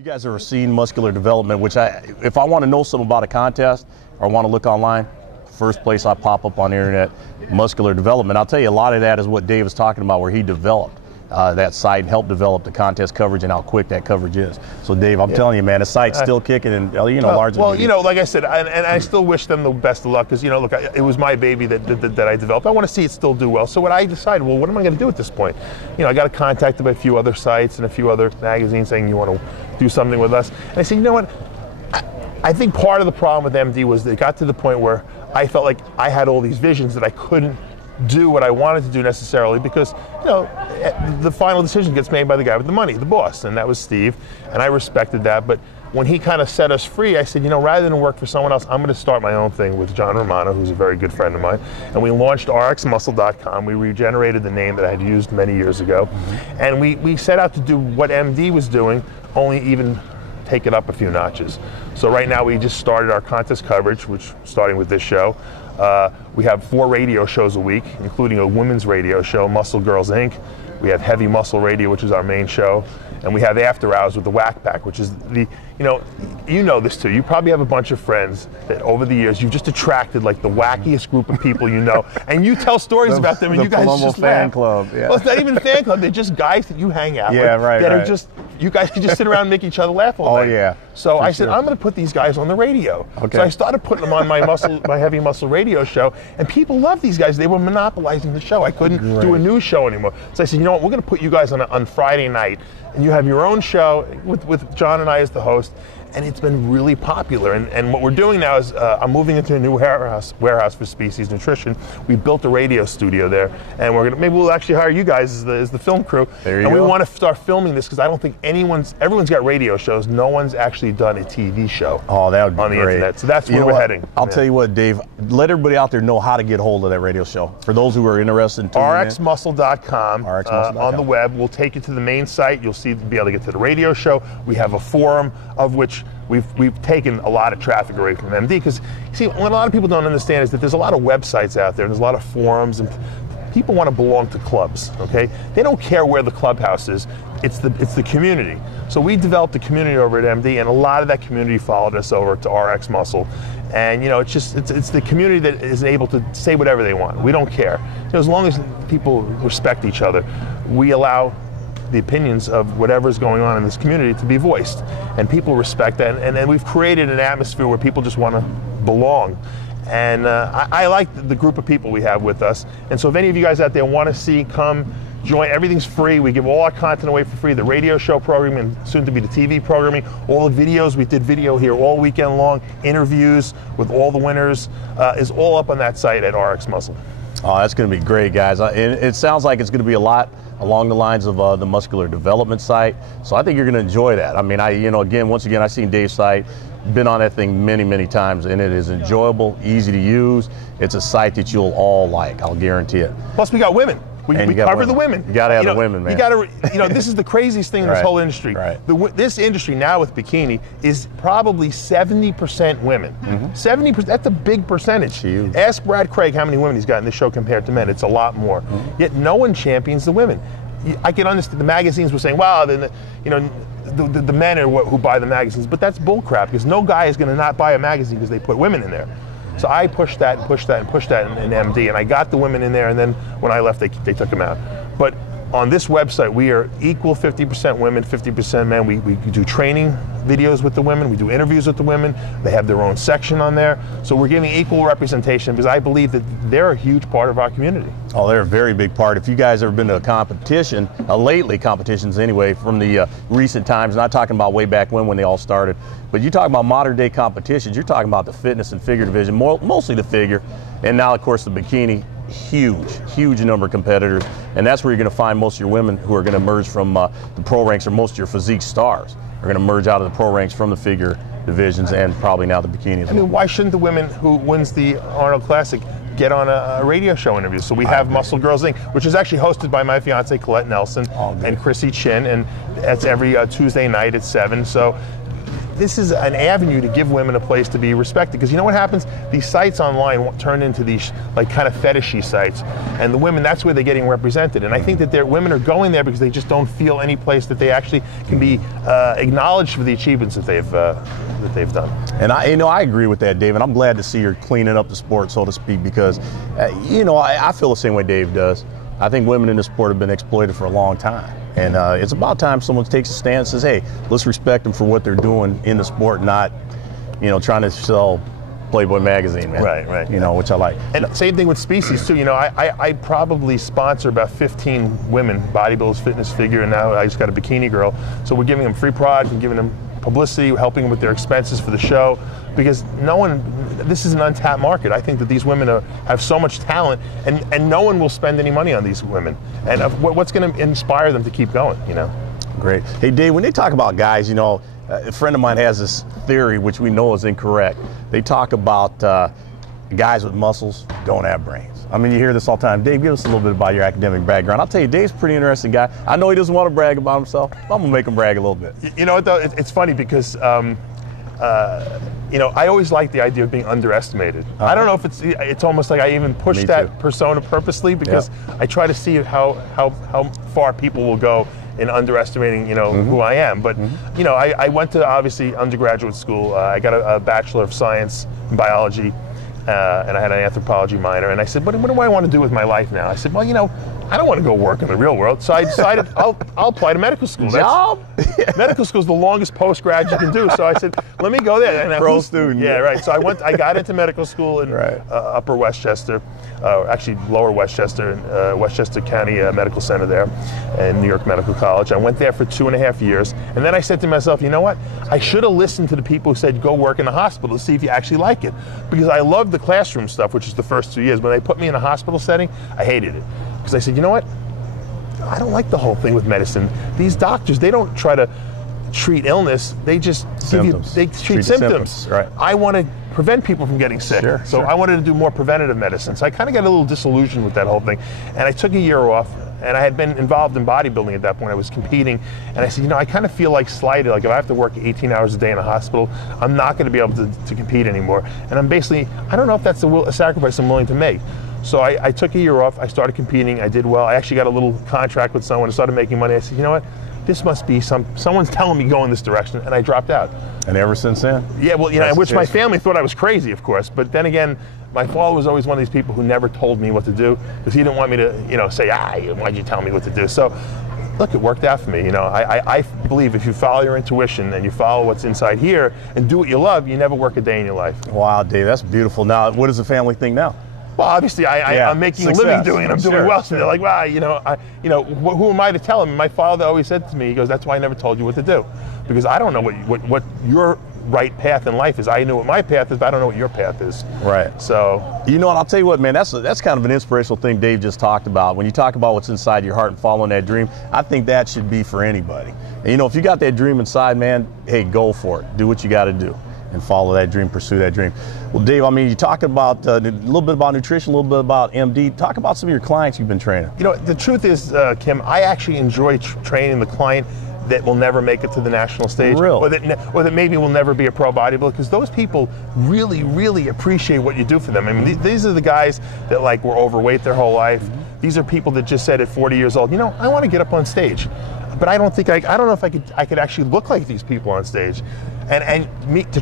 You guys ever seen Muscular Development, which if I want to know something about a contest or want to look online, first place I pop up on the internet, Muscular Development. I'll tell you, a lot of that is what Dave was talking about, where he developed that site and helped develop the contest coverage and how quick that coverage is. So Dave, I'm telling you, man, the site's still kicking and larger. Well, like I said, and I still wish them the best of luck because look, it was my baby that I developed. I want to see it still do well. So what I decided, well, what am I going to do at this point? I got contacted by a few other sites and a few other magazines saying you want to do something with us. And I said, you know what? I think part of the problem with MD was that it got to the point where I felt like I had all these visions that I couldn't do what I wanted to do necessarily because, the final decision gets made by the guy with the money, the boss, and that was Steve, and I respected that. But when he kind of set us free, I said, rather than work for someone else, I'm going to start my own thing with John Romano, who's a very good friend of mine, and we launched RXMuscle.com. We regenerated the name that I had used many years ago, and we set out to do what MD was doing, only even take it up a few notches. So right now we just started our contest coverage, which starting with this show. We have 4 radio shows a week, including a women's radio show, Muscle Girls Inc. We have Heavy Muscle Radio, which is our main show. And we have After Hours with the Whack Pack, which is you know this too. You probably have a bunch of friends that over the years you've just attracted like the wackiest group of people and you tell stories about them and you guys Palumbo just fan laugh. club. Yeah. Well, it's not even a fan club. They're just guys that you hang out with. Right. Are just, you guys can just sit around and make each other laugh all day. Oh yeah. So I said, I'm going to put these guys on the radio. Okay. So I started putting them on my Heavy Muscle radio show, and people love these guys. They were monopolizing the show. I couldn't do a news show anymore. So I said, you know what, we're going to put you guys on Friday night, and you have your own show with John and I as the host, and it's been really popular. And what we're doing now is I'm moving into a new warehouse for Species Nutrition. We built a radio studio there, and maybe we'll actually hire you guys as the film crew. There you go. We want to start filming this because I don't think everyone's got radio shows. No one's actually done a TV show. Oh, that would be on the great. internet. So that's where we're heading. I'll tell you what, Dave. Let everybody out there know how to get hold of that radio show. For those who are interested in RXMuscle.com. RXMuscle.com. On the web. We'll take you to the main site. You'll be able to get to the radio show. We have a forum of which we've taken a lot of traffic away from MD because, see, what a lot of people don't understand is that there's a lot of websites out there and there's a lot of forums and people want to belong to clubs, okay? They don't care where the clubhouse is. It's the community. So we developed a community over at MD, and a lot of that community followed us over to RXMuscle. And it's the community that is able to say whatever they want. We don't care. As long as people respect each other, we allow the opinions of whatever's going on in this community to be voiced, and people respect that. And then we've created an atmosphere where people just want to belong. And I like the group of people we have with us. And so if any of you guys out there want to come join. Everything's free. We give all our content away for free. The radio show programming, and soon to be the TV programming, all the videos. We did video here all weekend long. Interviews with all the winners is all up on that site at RXMuscle. Oh, that's going to be great, guys. It sounds like it's going to be a lot along the lines of the Muscular Development site. So I think you're going to enjoy that. I mean, once again, I've seen Dave's site, been on that thing many, many times, and it is enjoyable, easy to use. It's a site that you'll all like, I'll guarantee it. Plus, we got women. We cover the women. You got to have the women, man. You got to, this is the craziest thing in this whole industry. Right. This industry now with bikini is probably 70% women. 70%, that's a big percentage. Huge. Ask Brad Craig how many women he's got in this show compared to men. It's a lot more. Yet no one champions the women. I can understand the magazines were saying, wow, then the men are who buy the magazines, but that's bullcrap because no guy is going to not buy a magazine because they put women in there. So I pushed that and pushed that and pushed that in MD, and I got the women in there, and then when I left, they took them out. But on this website, we are equal 50% women, 50% men. We do training videos with the women. We do interviews with the women. They have their own section on there. So we're giving equal representation because I believe that they're a huge part of our community. Oh, they're a very big part. If you guys ever been to a competition, lately competitions anyway, from the recent times, not talking about way back when they all started, but you talk about modern day competitions, you're talking about the fitness and figure division, mostly the figure, and now of course the bikini. Huge number of competitors, and that's where you're going to find most of your women who are going to emerge from the pro ranks, or most of your physique stars are going to emerge out of the pro ranks from the figure divisions and probably now the bikini as well. I mean, why shouldn't the women who wins the Arnold Classic get on a radio show interview? So we have Muscle Girls Inc., which is actually hosted by my fiance Colette Nelson and Chrissy Chin, and that's every Tuesday night at 7. So this is an avenue to give women a place to be respected. Because you know what happens? These sites online turn into these like kind of fetishy sites, and the women, that's where they're getting represented. And I think that women are going there because they just don't feel any place that they actually can be acknowledged for the achievements that they've done. And I agree with that, Dave. And I'm glad to see you're cleaning up the sport, so to speak, because I feel the same way Dave does. I think women in this sport have been exploited for a long time. And it's about time someone takes a stand and says, hey, let's respect them for what they're doing in the sport, not, trying to sell Playboy magazine, man. Right. Which I like. And same thing with Species, too. I probably sponsor about 15 women, bodybuilders, fitness, figure, and now I just got a bikini girl. So we're giving them free product and giving them publicity, helping them with their expenses for the show, because this is an untapped market. I think that these women have so much talent, and no one will spend any money on these women. And what's going to inspire them to keep going, Great. Hey, Dave, when they talk about guys, a friend of mine has this theory, which we know is incorrect. They talk about guys with muscles don't have brains. I mean, you hear this all the time. Dave, give us a little bit about your academic background. I'll tell you, Dave's a pretty interesting guy. I know he doesn't want to brag about himself. I'm going to make him brag a little bit. You know what, though? It's funny because, I always like the idea of being underestimated. I don't know if it's almost like I even push that persona purposely, because I try to see how far people will go in underestimating, who I am. But, I went to, obviously, undergraduate school. I got a Bachelor of Science in Biology. And I had an anthropology minor, and I said, what do I want to do with my life now? I said, well, I don't want to go work in the real world, so I decided I'll apply to medical school. Medical school is the longest post-grad you can do, so I said, let me go there. And Pro student. Yeah, right. So I got into medical school in Upper Westchester, actually Lower Westchester, Westchester County Medical Center there, and New York Medical College. I went there for 2.5 years, and then I said to myself, you know what? I should have listened to the people who said, go work in a hospital to see if you actually like it. Because I loved the classroom stuff, which is the first 2 years. When they put me in a hospital setting, I hated it. Because I said, you know what? I don't like the whole thing with medicine. These doctors, they don't try to treat illness. They just treat symptoms. Right. I want to prevent people from getting sick. So I wanted to do more preventative medicine. So I kind of got a little disillusioned with that whole thing. And I took a year off. And I had been involved in bodybuilding at that point. I was competing. And I said, I kind of feel like slighted. Like if I have to work 18 hours a day in a hospital, I'm not going to be able to compete anymore. And I'm basically, I don't know if that's a sacrifice I'm willing to make. So I took a year off. I started competing. I did well. I actually got a little contract with someone and started making money. I said, you know what? This must be someone's telling me go in this direction. And I dropped out. And ever since then? Yeah, well, which my family thought I was crazy, of course. But then again, my father was always one of these people who never told me what to do, because he didn't want me to, say, why'd you tell me what to do? So, look, it worked out for me. I believe if you follow your intuition and you follow what's inside here and do what you love, you never work a day in your life. Wow, Dave, that's beautiful. Now, what does the family think now? Well, obviously, I'm making a living doing it. I'm doing well. So they're like, wow, who am I to tell them? My father always said to me, he goes, that's why I never told you what to do, because I don't know what your right path in life is. I know what my path is, but I don't know what your path is. Right. So, I'll tell you what, man, that's kind of an inspirational thing Dave just talked about. When you talk about what's inside your heart and following that dream, I think that should be for anybody. And if you got that dream inside, man, hey, go for it. Do what you got to do and follow that dream, pursue that dream. Well, Dave, you talk about a little bit about nutrition, a little bit about MD. Talk about some of your clients you've been training. The truth is, Kim, I actually enjoy training the client that will never make it to the national stage, really? or that maybe will never be a pro bodybuilder, because those people really, really appreciate what you do for them. I mean, these are the guys that were overweight their whole life. These are people that just said at 40 years old, I want to get up on stage, but I don't know if I could actually look like these people on stage, and to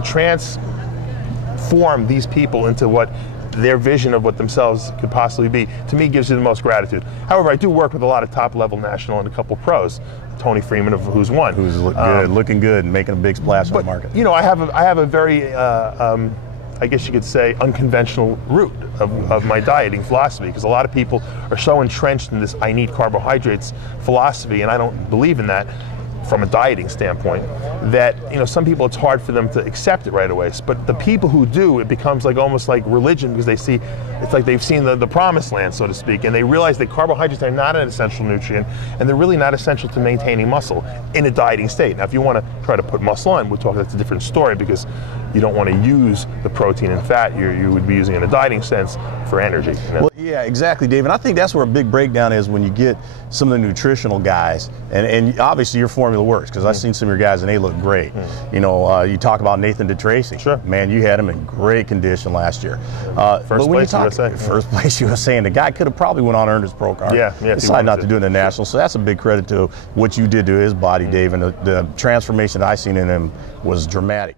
transform these people into what their vision of what themselves could possibly be, to me, gives you the most gratitude. However, I do work with a lot of top-level national and a couple pros. Tony Freeman, who's one. Who's looking good and making a big splash in the market. I have a very, I guess you could say, unconventional route of my dieting philosophy, because a lot of people are so entrenched in this I need carbohydrates philosophy, and I don't believe in that from a dieting standpoint, that some people, it's hard for them to accept it right away. But the people who do, it becomes almost like religion, because they see, it's like they've seen the promised land, so to speak, and they realize that carbohydrates are not an essential nutrient, and they're really not essential to maintaining muscle in a dieting state. Now, if you want to try to put muscle on, that's a different story, because you don't want to use the protein and fat you would be using in a dieting sense for energy. Well, yeah, exactly, Dave. And I think that's where a big breakdown is when you get some of the nutritional guys, and obviously your formula works, because I've seen some of your guys and they look great. You know, you talk about Nathan DeTracy. Sure. Man, you had him in great condition last year. First place USA. First place USA, and the guy could have probably went on and earned his pro card. Yeah, decided not to do it in the national. So that's a big credit to what you did to his body, Dave, and the transformation that I seen in him was dramatic.